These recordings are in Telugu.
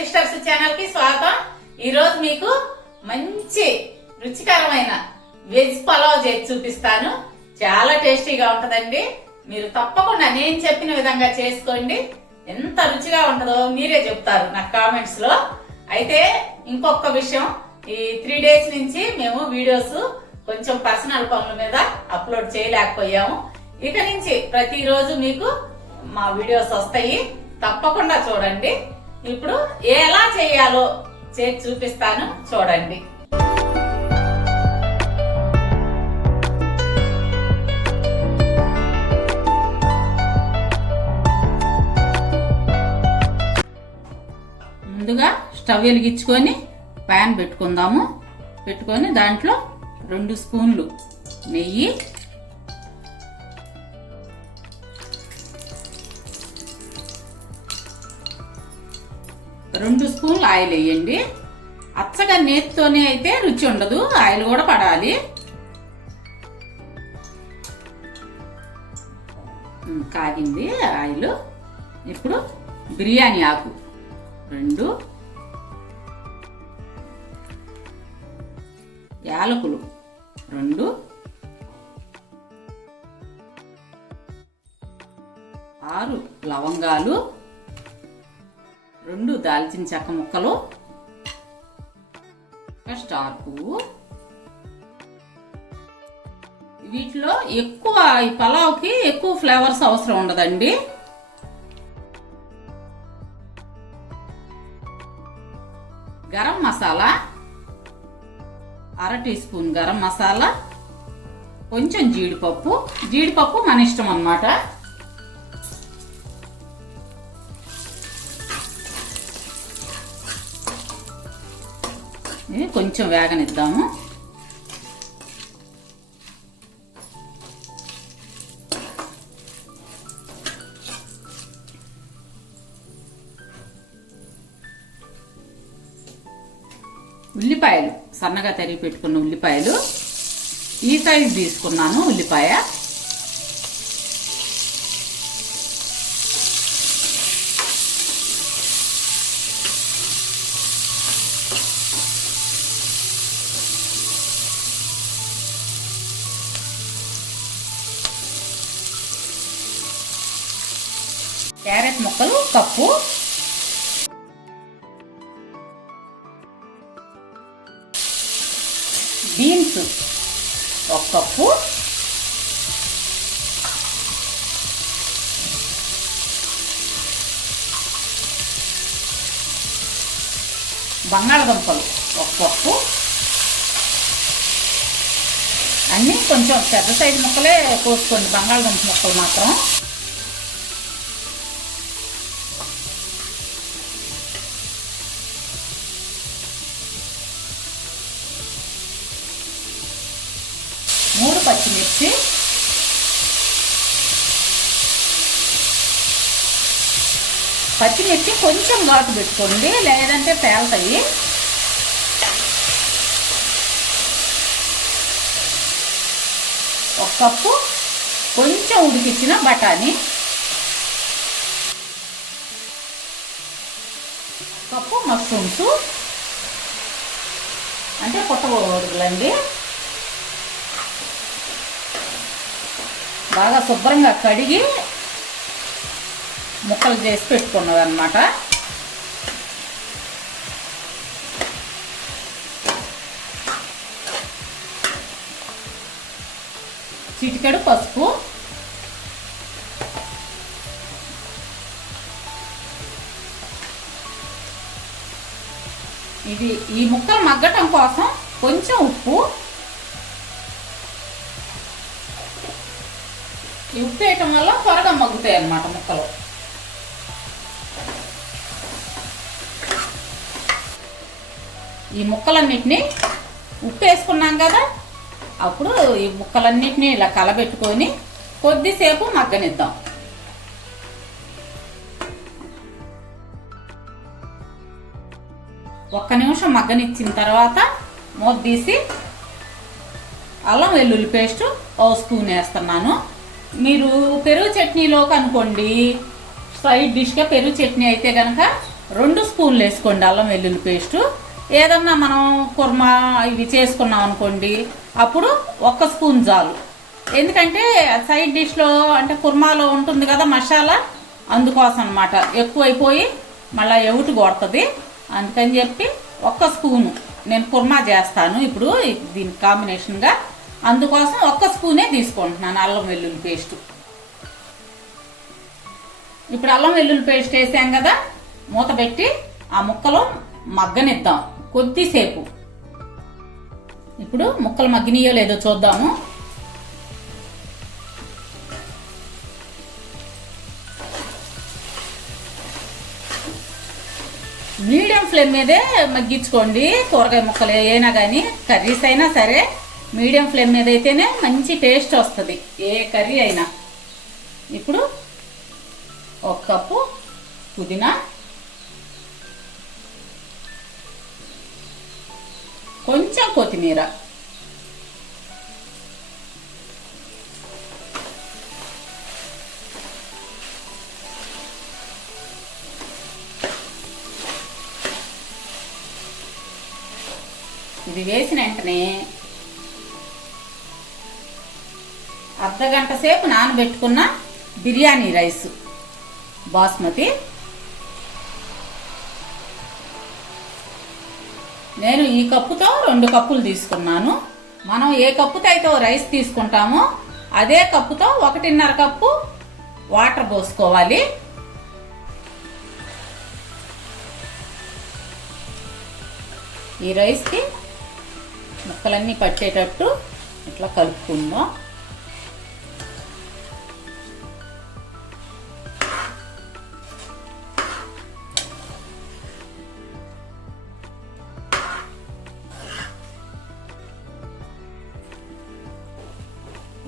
సిస్టర్స్ ఛానల్ కి స్వాగతం. ఈ రోజు మీకు మంచి రుచికరమైన వెజ్ పలావ్ చేసి చూపిస్తాను. చాలా టేస్టీగా ఉంటదండి. మీరు తప్పకుండా నేను చెప్పిన విధంగా చేసుకోండి. ఎంత రుచిగా ఉంటుందో మీరే చెప్తారు నాకు కామెంట్స్ లో. అయితే ఇంకొక విషయం, ఈ 3 days నుంచి మేము వీడియోస్ కొంచెం పర్సనల్ పనుల మీద అప్లోడ్ చేయలేకపోయాము. ఇక నుంచి ప్రతిరోజు మీకు మా వీడియోస్ వస్తాయి, తప్పకుండా చూడండి. ఇప్పుడు ఎలా చేయాలో చేసి చూపిస్తాను, చూడండి. ముందుగా స్టవ్ వెలిగించుకొని ప్యాన్ పెట్టుకుందాము. పెట్టుకొని దాంట్లో 2 స్పూన్లు నెయ్యి, 2 స్పూన్లు ఆయిల్ వేయండి. అచ్చగా నేతితోనే అయితే రుచి ఉండదు, ఆయిల్ కూడా పడాలి. కాగింది ఆయిల్. ఇప్పుడు బిర్యానీ ఆకు 2, యాలకులు 2, 6 లవంగాలు, 2 దాల్చిన చెక్క ముక్కలు, స్టార్ పువ్వు. వీటిలో ఎక్కువ ఈ పలావ్కి ఎక్కువ ఫ్లేవర్స్ అవసరం ఉండదండి. గరం మసాలా 1/2 టీ స్పూన్ గరం మసాలా, కొంచెం జీడిపప్పు మన ఇష్టం అన్నమాట. కొంచెం వేగనిద్దాము. ఉల్లిపాయలు సన్నగా తరిగి పెట్టుకున్న ఉల్లిపాయలు, ఈ సైజు తీసుకున్నాను ఉల్లిపాయ. క్యారెట్ ముక్కలు కప్పు, బీన్స్ 1 కప్పు, బంగాళదుంపలు 1 కప్పు. అన్నీ కొంచెం పెద్ద సైజు ముక్కలే కోసుకోండి, బంగాళదుంప ముక్కలు మాత్రం. పచ్చిమిర్చి, కొంచెం ఘాటు పెట్టుకోండి, లేదంటే పేలుతాయి. ఒక కప్పు కొంచెం ఉడికించిన బఠానీ, కప్పు మష్రూమ్స్ అంటే పుట్టగొడుగులండి. బాగా శుభ్రంగా కడిగి ముక్కలు చేసి పెట్టుకున్నది అన్నమాట. చిటికెడు పసుపు, ఈ ముక్కలు మగ్గటం కోసం కొంచెం ఉప్పు. ఈ ఉప్పు వేయటం వల్ల త్వరగా మగ్గుతాయి అన్నమాట ముక్కలు. ఈ ముక్కలన్నిటినీ ఉప్పు వేసుకున్నాం కదా, అప్పుడు ఈ ముక్కలన్నిటినీ ఇలా కలబెట్టుకొని కొద్దిసేపు మగ్గనిద్దాం. ఒక్క నిమిషం మగ్గనిచ్చిన తర్వాత మూత తీసి అల్లం వెల్లుల్లి పేస్ట్ 1 స్పూన్ వేస్తున్నాను. మీరు పెరుగు చట్నీలోకి అనుకోండి, సైడ్ డిష్గా పెరుగు చట్నీ అయితే కనుక 2 స్పూన్లు వేసుకోండి అల్లం వెల్లుల్లి పేస్టు. ఏదన్నా మనం కుర్మా ఇవి చేసుకున్నాం అనుకోండి, అప్పుడు 1 స్పూన్ చాలు. ఎందుకంటే సైడ్ డిష్లో అంటే కుర్మాలో ఉంటుంది కదా మసాలా, అందుకోసం అనమాట. ఎక్కువైపోయి మళ్ళీ ఎవుటు కొడుతుంది. అందుకని చెప్పి 1 స్పూను నేను కుర్మా చేస్తాను ఇప్పుడు దీనికి కాంబినేషన్గా, అందుకోసం 1 స్పూనే తీసుకుంటున్నాను అల్లం వెల్లుల్లి పేస్టు. ఇప్పుడు అల్లం వెల్లుల్లి పేస్ట్ వేసాం కదా, మూత పెట్టి ఆ ముక్కలు మగ్గనిద్దాం కొద్దిసేపు. ఇప్పుడు ముక్కలు మగ్గినాయో లేదో చూద్దాము. మీడియం ఫ్లేమ్ మీదే మగ్గించుకోండి. కూరగాయ ముక్కలు అయినా కానీ కర్రీస్ అయినా సరే మీడియం ఫ్లేమ్ మీద అయితేనే మంచి టేస్ట్ వస్తుంది ఏ కర్రీ అయినా. ఇప్పుడు 1 కప్పు పుదీనా, కొంచెం కొత్తిమీర, ఇది వేసిన వెంటనే అర్ధగంట సేపు నానబెట్టుకున్న బిర్యానీ రైస్ బాస్మతి, నేను ఈ కప్పుతో 2 కప్పులు తీసుకున్నాను. మనం ఏ కప్పుతో అయితే రైస్ తీసుకుంటామో అదే కప్పుతో 1.5 కప్పు వాటర్ పోసుకోవాలి. ఈ రైస్కి ముక్కలన్నీ పట్టేటట్టు ఇట్లా కలుపుకుందాం.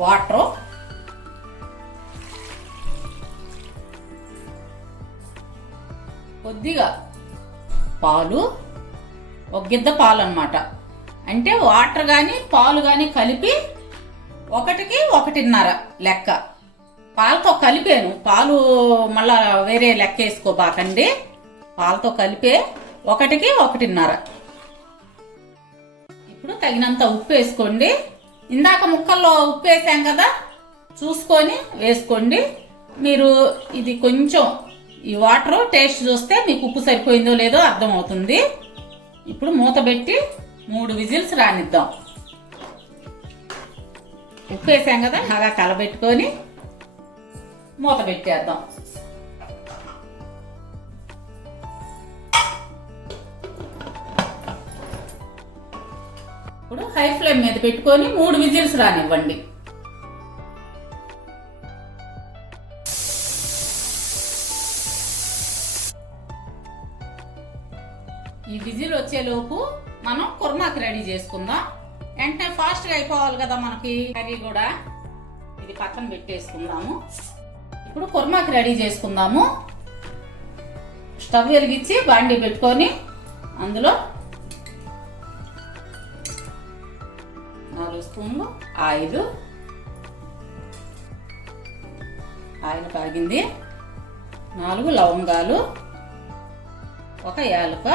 వాటర్, కొద్దిగా పాలు, 1 గిద్ద పాలు అన్నమాట. అంటే వాటర్ కానీ పాలు కానీ కలిపి 1కి 1.5 లెక్క. పాలతో కలిపాను, పాలు మళ్ళా వేరే లెక్క వేసుకోబాకండి. పాలతో కలిపే 1కి 1.5. ఇప్పుడు తగినంత ఉప్పు వేసుకోండి. ఇందాక ముక్కల్లో ఉప్పు వేసాం కదా, చూసుకొని వేసుకోండి. మీరు ఇది కొంచెం ఈ వాటర్ టేస్ట్ చూస్తే మీకు ఉప్పు సరిపోయిందో లేదో అర్థమవుతుంది. ఇప్పుడు మూత పెట్టి 3 విజిల్స్ రానిద్దాం. ఉప్పు వేసాం కదా, బాగా కలబెట్టుకొని మూత పెట్టేద్దాం. ఇప్పుడు హై ఫ్లేమ్ మీద పెట్టుకొని 3 విజిల్స్ రానివ్వండి. ఈ విజిల్ వచ్చేలోపు మనం కుర్మాకి రెడీ చేసుకుందాం. వెంటనే ఫాస్ట్గా అయిపోవాలి కదా మనకి కర్రీ కూడా. ఇది పక్కన పెట్టేసుకుందాము. ఇప్పుడు కుర్మాకి రెడీ చేసుకుందాము. స్టవ్ వెలిగించి బాండీ పెట్టుకొని అందులో 4 స్పూన్లు ఆయిల్ కాగింది. 4 లవంగాలు, 1 యాలక,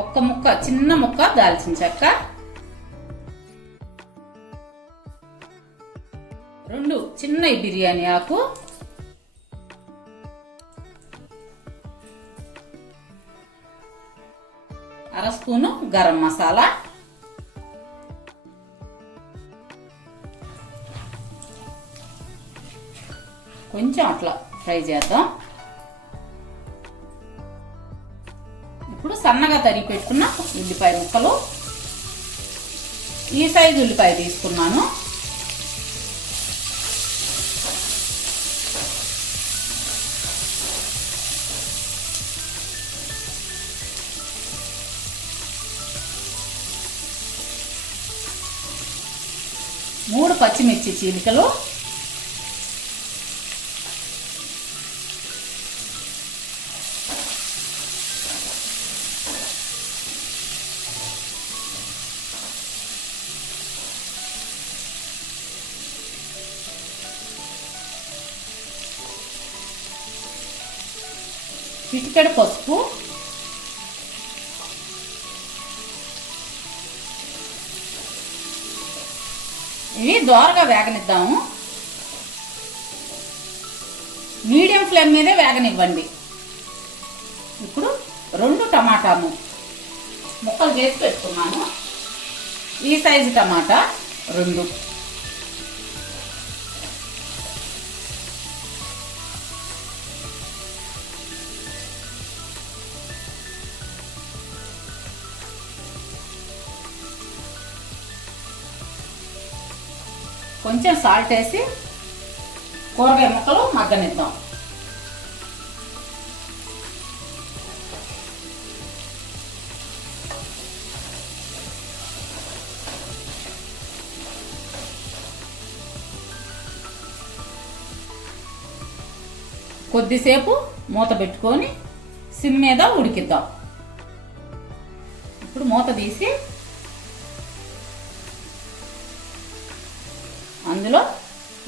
1 ముక్క చిన్న ముక్క దాల్చిన చెక్క, 2 చిన్న బిర్యానీ ఆకు, 1/2 స్పూను గరం మసాలా, కొంచెం అట్లా ఫ్రై చేద్దాం. ఇప్పుడు సన్నగా తరిగి పెట్టుకున్న ఉల్లిపాయ ముక్కలు, ఈ సైజు ఉల్లిపాయ తీసుకున్నాను. మూడు పచ్చిమిర్చి చీలికలు, చిటికెడు పసుపు, ఇవి దోరగా వేగనిద్దాము. మీడియం ఫ్లేమ్ మీదే వేగనివ్వండి. ఇప్పుడు 2 టమాటాలు ముక్కలు చేసి పెట్టుకున్నాను. ఈ సైజు టమాటా 2. కొంచెం సాల్ట్ వేసి కూరగాయ ముక్కలు మగ్గనిద్దాం. కొద్దిసేపు మూత పెట్టుకొని సిమ్ మీద ఉడికిద్దాం. ఇప్పుడు మూత తీసి అందులో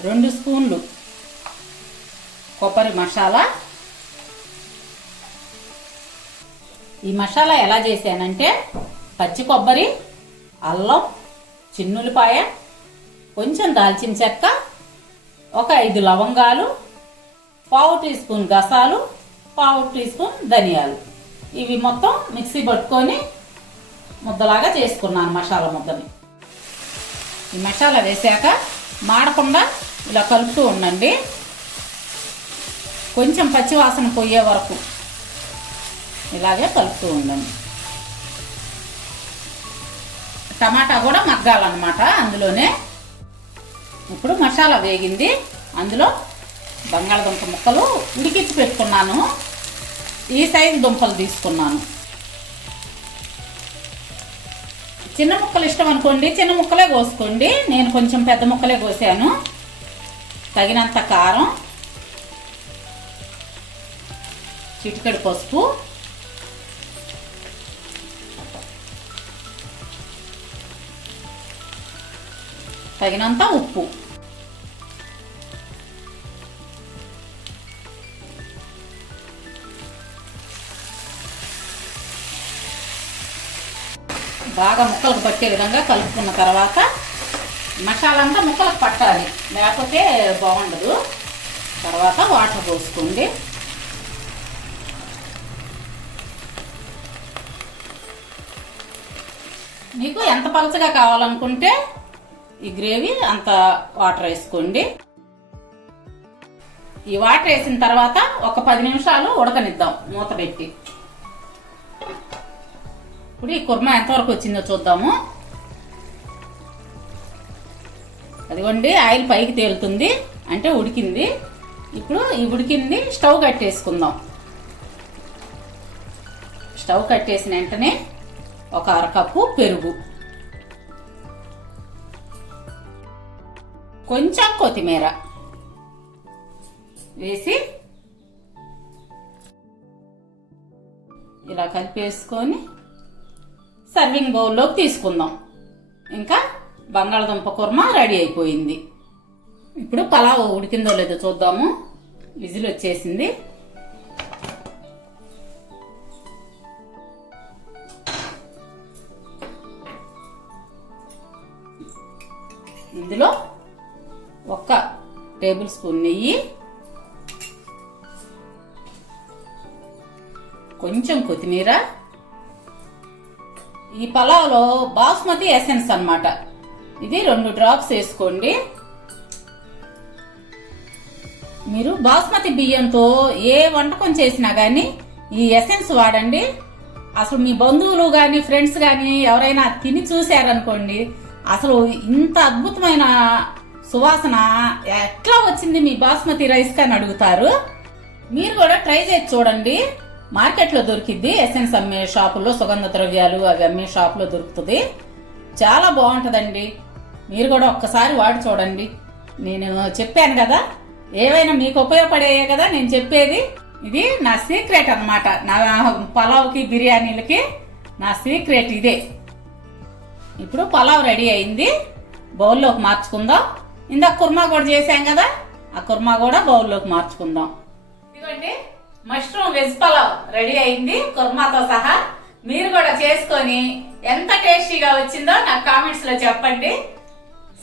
2 స్పూన్లు కొబ్బరి మసాలా. ఈ మసాలా ఎలా చేశానంటే పచ్చి కొబ్బరి, అల్లం, చిన్నులపాయ, కొంచెం దాల్చిన చెక్క, ఒక 5 లవంగాలు, 1/4 టీ స్పూన్ గసాలు, 1/4 టీ స్పూన్ ధనియాలు. ఇవి మొత్తం మిక్సీ పట్టుకొని ముద్దలాగా చేసుకున్నాను మసాలా ముద్దని. ఈ మసాలా వేసాక మాడకుండా ఇలా కలుపుతూ ఉండండి. కొంచెం పచ్చివాసన పోయే వరకు ఇలాగే కలుపుతూ ఉండండి. టమాటా కూడా మగ్గాలన్నమాట అందులోనే. ఇప్పుడు మసాలా వేగింది. అందులో బంగాళదుంప ముక్కలు ఉడికించి పెట్టుకున్నాను. ఈ సైజు దుంపలు తీసుకున్నాను. చిన్న ముక్కలు ఇష్టం అనుకోండి, చిన్న ముక్కలే కోసుకోండి. నేను కొంచెం పెద్ద ముక్కలే కోసాను. తగినంత కారం, చిటికెడు పసుపు, తగినంత ఉప్పు. బాగా ముక్కలకు పట్టే విధంగా కలుపుకున్న తర్వాత మసాలా అంతా ముక్కలకు పట్టాలి, లేకపోతే బాగుండదు. తర్వాత వాటర్ పోసుకోండి. మీకు ఎంత పలచగా కావాలనుకుంటే ఈ గ్రేవీ అంత వాటర్ వేసుకోండి. ఈ వాటర్ వేసిన తర్వాత ఒక 10 నిమిషాలు ఉడకనిద్దాం మూత పెట్టి. ఇప్పుడు ఈ కుర్మా ఎంతవరకు వచ్చిందో చూద్దాము. అదిగోండి ఆయిల్ పైకి తేలుతుంది, అంటే ఉడికింది. ఇప్పుడు ఈ ఉడికింది స్టవ్ కట్టేసుకుందాం. స్టవ్ కట్టేసిన వెంటనే ఒక 1/2 కప్పు పెరుగు, కొంచెం కొత్తిమీర వేసి ఇలా కలిపేసుకొని సర్వింగ్ బౌల్లోకి తీసుకుందాం. ఇంకా బంగాళదుంప కుర్మా రెడీ అయిపోయింది. ఇప్పుడు పలావ్ ఉడికిందో లేదో చూద్దాము. విజిల్ వచ్చేసింది. ఇందులో 1 టేబుల్ స్పూన్ నెయ్యి, కొంచెం కొత్తిమీర. ఈ పలావ్లో బాస్మతి ఎసెన్స్ అన్నమాట, ఇది 2 డ్రాప్స్ వేసుకోండి. మీరు బాస్మతి బియ్యంతో ఏ వంటకం చేసినా కానీ ఈ ఎసెన్స్ వాడండి. అసలు మీ బంధువులు కానీ ఫ్రెండ్స్ కానీ ఎవరైనా తిని చూశారనుకోండి, అసలు ఇంత అద్భుతమైన సువాసన ఎట్లా వచ్చింది మీ బాస్మతి రైస్ అని అడుగుతారు. మీరు కూడా ట్రై చేసి చూడండి. మార్కెట్లో దొరికిద్ది, ఎసెన్స్ అమ్మే షాపుల్లో, సుగంధ ద్రవ్యాలు అవి అమ్మే షాపులో దొరుకుతుంది. చాలా బాగుంటుందండి. మీరు కూడా ఒక్కసారి వాడి చూడండి. నేను చెప్పాను కదా, ఏవైనా మీకు ఉపయోగపడేయే కదా నేను చెప్పేది. ఇది నా సీక్రెట్ అన్నమాట. నా పలావ్కి బిర్యానీలకి నా సీక్రెట్ ఇదే. ఇప్పుడు పలావ్ రెడీ అయింది, బౌల్లోకి మార్చుకుందాం. ఇందాక కుర్మా కూడా చేసాం కదా, ఆ కుర్మా కూడా బౌల్లోకి మార్చుకుందాం. ఇదిగోండి మష్రూమ్ వెజ్ పలావ్ రెడీ అయింది కుర్మాతో సహా. మీరు కూడా చేసుకొని ఎంత టేస్టీగా వచ్చిందో నాకు కామెంట్స్ లో చెప్పండి.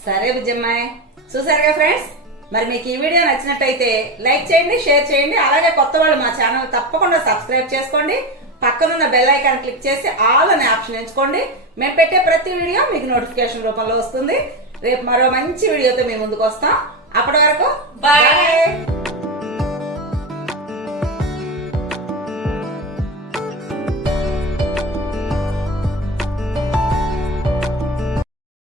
సరే బుజ్జమ్మాయ్, చూసారుగా ఫ్రెండ్స్, మరి మీకు ఈ వీడియో నచ్చినట్టయితే లైక్ చేయండి, షేర్ చేయండి. అలాగే కొత్త వాళ్ళు మా ఛానల్ తప్పకుండా సబ్స్క్రైబ్ చేసుకోండి. పక్కనున్న బెల్ ఐకాన్ క్లిక్ చేసి ఆల్ అనే ఆప్షన్ ఎంచుకోండి. మేము పెట్టే ప్రతి వీడియో మీకు నోటిఫికేషన్ రూపంలో వస్తుంది. రేపు మరో మంచి వీడియోతో మీ ముందుకు వస్తాం. అప్పటి వరకు Bye. బాయ్.